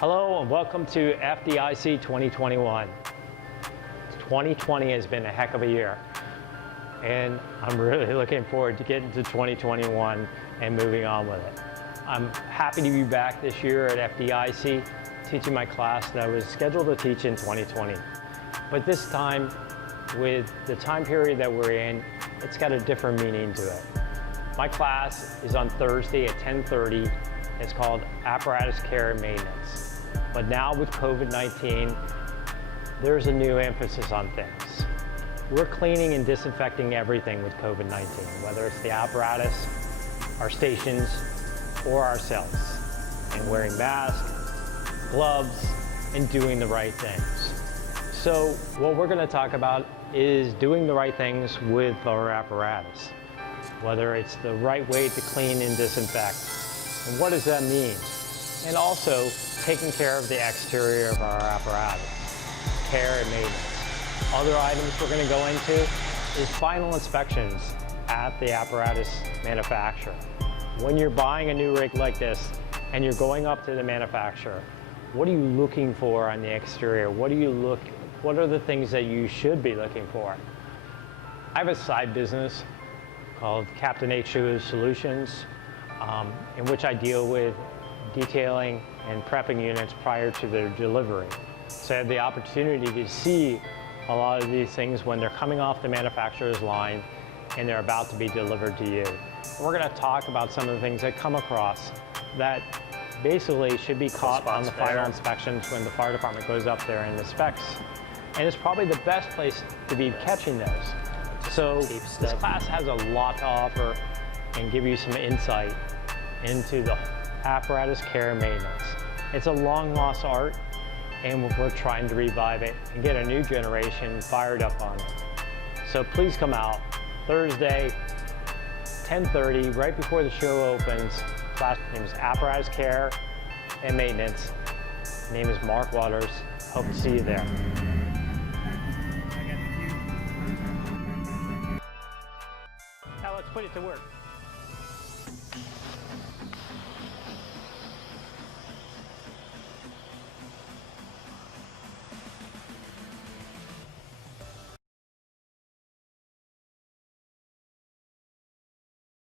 Hello and welcome to FDIC 2021. 2020 has been a heck of a year, and I'm really looking forward to getting to 2021 and moving on with it. I'm happy to be back this year at FDIC teaching my class that I was scheduled to teach in 2020. But this time, with the time period that we're in, it's got a different meaning to it. My class is on Thursday at 10:30. It's called Apparatus Care and Maintenance. But now with COVID-19, there's a new emphasis on things. We're cleaning and disinfecting everything with COVID-19, whether it's the apparatus, our stations, or ourselves, and wearing masks, gloves, and doing the right things. So what we're going to talk about is doing the right things with our apparatus, whether it's the right way to clean and disinfect, and what does that mean? And also taking care of the exterior of our apparatus, care and maintenance. Other items we're going to go into is final inspections at the apparatus manufacturer. When you're buying a new rig like this and you're going up to the manufacturer, what are you looking for on the exterior? What are the things that you should be looking for? I have a side business called Captain H2O Solutions, in which I deal with detailing and prepping units prior to their delivery. So I have the opportunity to see a lot of these things when they're coming off the manufacturer's line and they're about to be delivered to you. We're going to talk about some of the things that come across that basically should be caught on the final inspections when the fire department goes up there and inspects. And it's probably the best place to be catching those. So this class has a lot to offer and give you some insight into the apparatus care and maintenance. It's a long lost art, and we're trying to revive it and get a new generation fired up on it. So please come out Thursday, 10:30, right before the show opens. Class name is Apparatus Care and Maintenance. My name is Mark Waters. Hope to see you there. Now let's put it to work.